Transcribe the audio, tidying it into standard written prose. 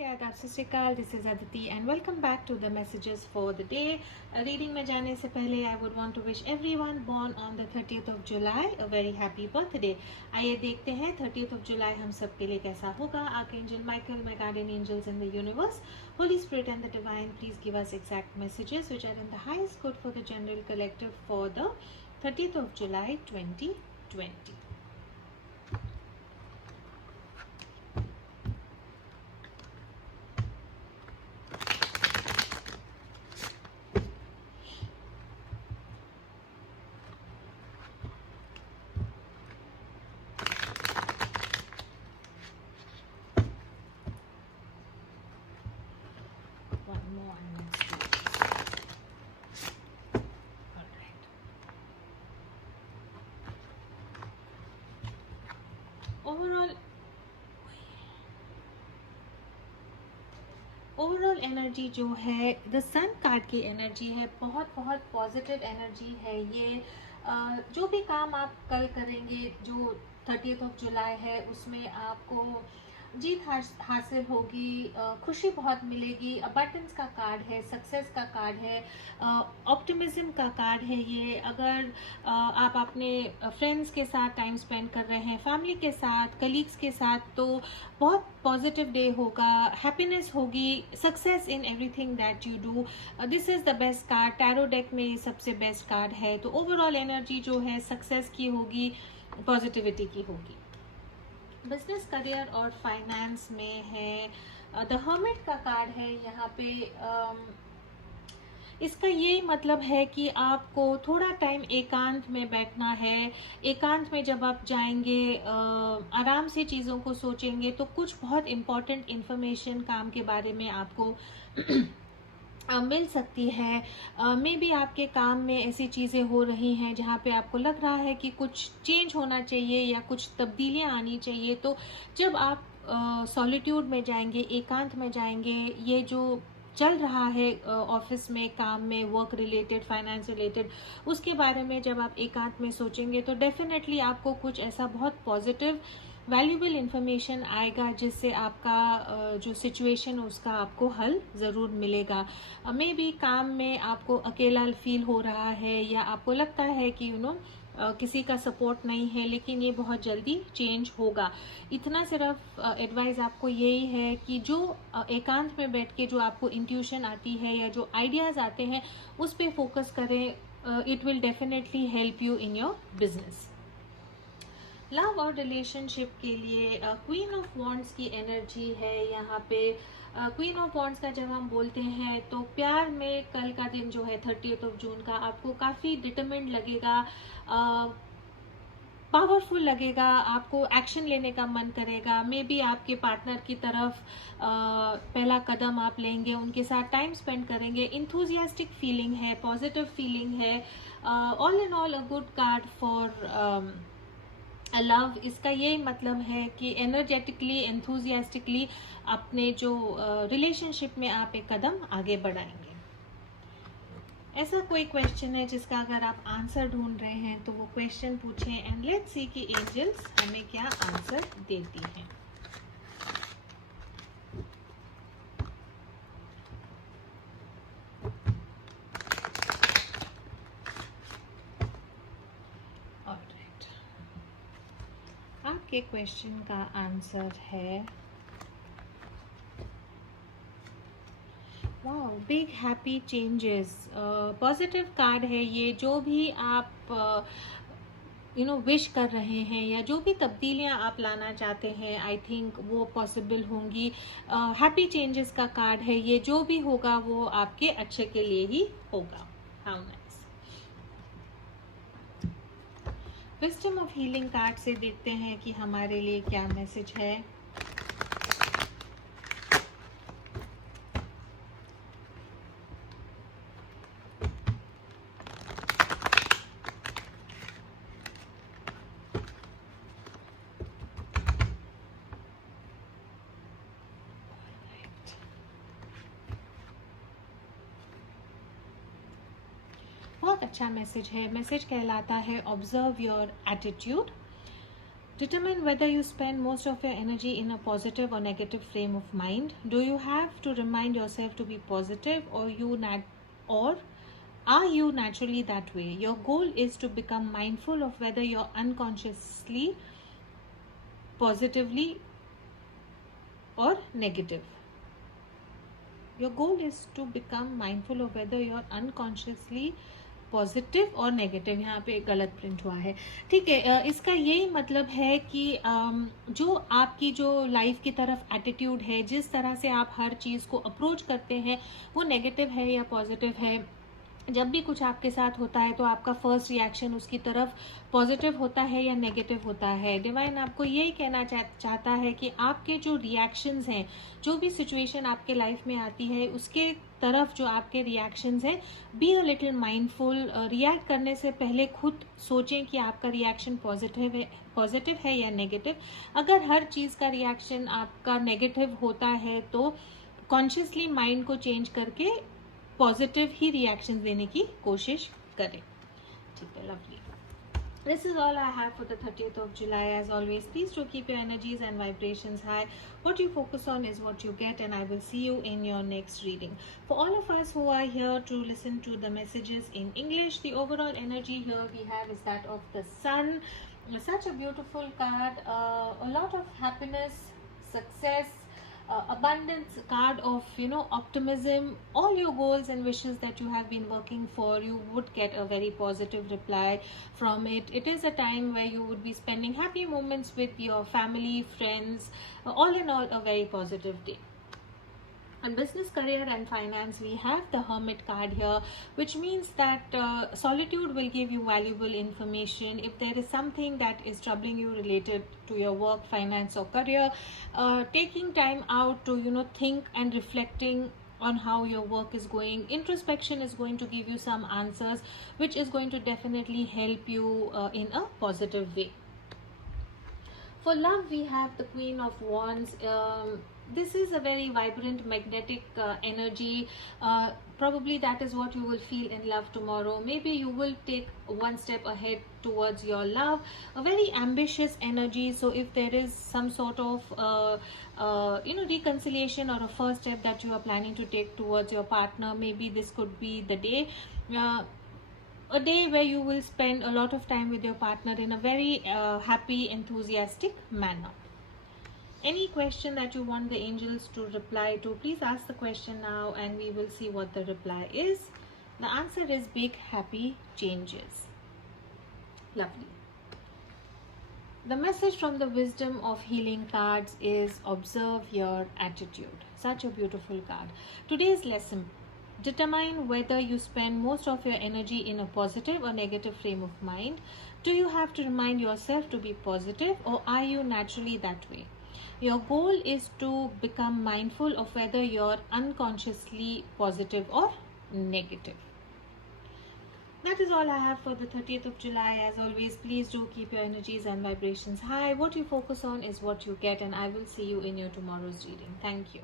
नमस्ते, आदाब, सत श्री अकाल। This is Aditi and welcome back to the messages for the day. Reading में जाने से पहले I would want to wish everyone born on the 30th of July a very happy birthday. आइए देखते हैं 30th ऑफ जुलाई हम सब के लिए कैसा होगा। Archangel Michael, my guardian angels in the universe, holy spirit and the divine, please give us exact messages which are in the highest good for the general collective for the 30th of July 2020। Overall energy जो है the sun card की energy है, बहुत बहुत positive energy है ये। जो भी काम आप कल करेंगे, जो 30th ऑफ जुलाई है, उसमें आपको जीत हासिल होगी, खुशी बहुत मिलेगी। अबंडेंस का कार्ड है, सक्सेस का कार्ड है, ऑप्टिमिज्म का कार्ड है ये। अगर आप अपने फ्रेंड्स के साथ टाइम स्पेंड कर रहे हैं, फैमिली के साथ, कलीग्स के साथ, तो बहुत पॉजिटिव डे होगा, हैप्पीनेस होगी, success in everything that you do. This is the best card. Tarot deck में ये सबसे बेस्ट कार्ड है। तो ओवरऑल एनर्जी जो है सक्सेस की होगी, पॉजिटिविटी की होगी। बिजनेस, करियर और फाइनेंस में है द हर्मिट का कार्ड है यहाँ पे। इसका ये मतलब है कि आपको थोड़ा टाइम एकांत में बैठना है। एकांत में जब आप जाएंगे, आराम से चीज़ों को सोचेंगे, तो कुछ बहुत इम्पोर्टेंट इन्फॉर्मेशन काम के बारे में आपको मिल सकती है। मे बी आपके काम में ऐसी चीज़ें हो रही हैं जहाँ पे आपको लग रहा है कि कुछ चेंज होना चाहिए या कुछ तब्दीलियाँ आनी चाहिए। तो जब आप सॉलिट्यूड में जाएंगे, एकांत में जाएंगे, ये जो चल रहा है ऑफिस में, काम में, वर्क रिलेटेड, फाइनेंस रिलेटेड, उसके बारे में जब आप एकांत में सोचेंगे तो डेफिनेटली आपको कुछ ऐसा बहुत पॉजिटिव वैल्यूबल इंफॉर्मेशन आएगा जिससे आपका जो सिचुएशन है उसका आपको हल ज़रूर मिलेगा। मे बी काम में आपको अकेला फील हो रहा है या आपको लगता है कि किसी का सपोर्ट नहीं है, लेकिन ये बहुत जल्दी चेंज होगा। इतना सिर्फ एडवाइस आपको यही है कि जो एकांत में बैठ के जो आपको इंट्यूशन आती है या जो आइडियाज़ आते हैं उस पर फोकस करें। It will definitely help you in your business. Love और रिलेशनशिप के लिए क्वीन ऑफ वॉन्ड्स की एनर्जी है यहाँ पे। क्वीन ऑफ वॉन्ड्स का जब हम बोलते हैं तो प्यार में कल का दिन जो है 30th ऑफ जून का, आपको काफ़ी डिटरमिन्ड लगेगा, पावरफुल लगेगा, आपको एक्शन लेने का मन करेगा। मे बी आपके पार्टनर की तरफ पहला कदम आप लेंगे, उनके साथ टाइम स्पेंड करेंगे। इंथुजियास्टिक फीलिंग है, पॉजिटिव फीलिंग है। All in all a good card for love. इसका यही मतलब है कि एनर्जेटिकली, एंथुजियास्टिकली अपने जो रिलेशनशिप में आप एक कदम आगे बढ़ाएंगे। ऐसा कोई क्वेश्चन है जिसका अगर आप आंसर ढूंढ रहे हैं तो वो क्वेश्चन पूछें एंड लेट्स सी कि एंजल्स हमें क्या आंसर देती हैं। आपके क्वेश्चन का आंसर है wow, big happy changes. Positive card है ये। जो भी आप विश कर रहे हैं या जो भी तब्दीलियां आप लाना चाहते हैं, आई थिंक वो पॉसिबल होंगी। हैप्पी चेंजेस का कार्ड है ये। जो भी होगा वो आपके अच्छे के लिए ही होगा। How nice. Wisdom of healing card से देखते हैं कि हमारे लिए क्या मैसेज है। बहुत अच्छा मैसेज है। मैसेज कहलाता है observe your attitude. Determine whether you spend most of your energy in a positive or negative frame of mind. Do you have to remind yourself to be positive, or are you naturally that way? Your goal is to become mindful of whether you're unconsciously positively or negative. Your goal is to become mindful of whether you're unconsciously positive और नेगेटिव. यहाँ पे गलत प्रिंट हुआ है. ठीक है, इसका यही मतलब है कि जो आपकी जो लाइफ की तरफ एटीट्यूड है, जिस तरह से आप हर चीज़ को अप्रोच करते हैं, वो नेगेटिव है या पॉजिटिव है. जब भी कुछ आपके साथ होता है तो आपका फर्स्ट रिएक्शन उसकी तरफ पॉजिटिव होता है या नेगेटिव होता है. डिवाइन आपको यही कहना चाहता है कि आपके जो रिएक्शंस हैं, जो भी सिचुएशन आपके लाइफ में आती है, उसके तरफ जो आपके रिएक्शंस हैं, be a little mindful. React करने से पहले खुद सोचें कि आपका रिएक्शन पॉजिटिव है या नेगेटिव. अगर हर चीज़ का रिएक्शन आपका नेगेटिव होता है तो कॉन्शियसली माइंड को चेंज करके पॉजिटिव ही रिएक्शन देने की कोशिश करें. ठीक है, lovely. This is all I have for the 30th of July. As always, please do keep your energies and vibrations high. What you focus on is what you get, and I will see you in your next reading. For all of us who are here to listen to the messages in English, the overall energy here we have is that of the Sun. Such a beautiful card. A lot of happiness, success, abundance card of optimism. All your goals and wishes that you have been working for, you would get a very positive reply from it. It is a time where you would be spending happy moments with your family, friends. All in all, a very positive day. On business, career and finance, we have the Hermit card here, which means that solitude will give you valuable information. If there is something that is troubling you related to your work, finance or career, taking time out to think and reflecting on how your work is going, introspection is going to give you some answers, which is going to definitely help you in a positive way. For love, we have the Queen of Wands. This is a very vibrant, magnetic energy. Probably that is what you will feel in love tomorrow. Maybe you will take one step ahead towards your love. A very ambitious energy. So if there is some sort of reconciliation or a first step that you are planning to take towards your partner, maybe this could be the day. A day where you will spend a lot of time with your partner in a very happy, enthusiastic manner. Any question that you want the angels to reply to, please ask the question now and we will see what the reply is. The answer is big, happy changes. Lovely. The message from the Wisdom of Healing cards is observe your attitude. Such a beautiful card. Today's lesson: determine whether you spend most of your energy in a positive or negative frame of mind. Do you have to remind yourself to be positive, or are you naturally that way? Your goal is to become mindful of whether you're unconsciously positive or negative. That is all I have for the 30th of July. As always, please do keep your energies and vibrations high. What you focus on is what you get, and I will see you in your tomorrow's reading. Thank you.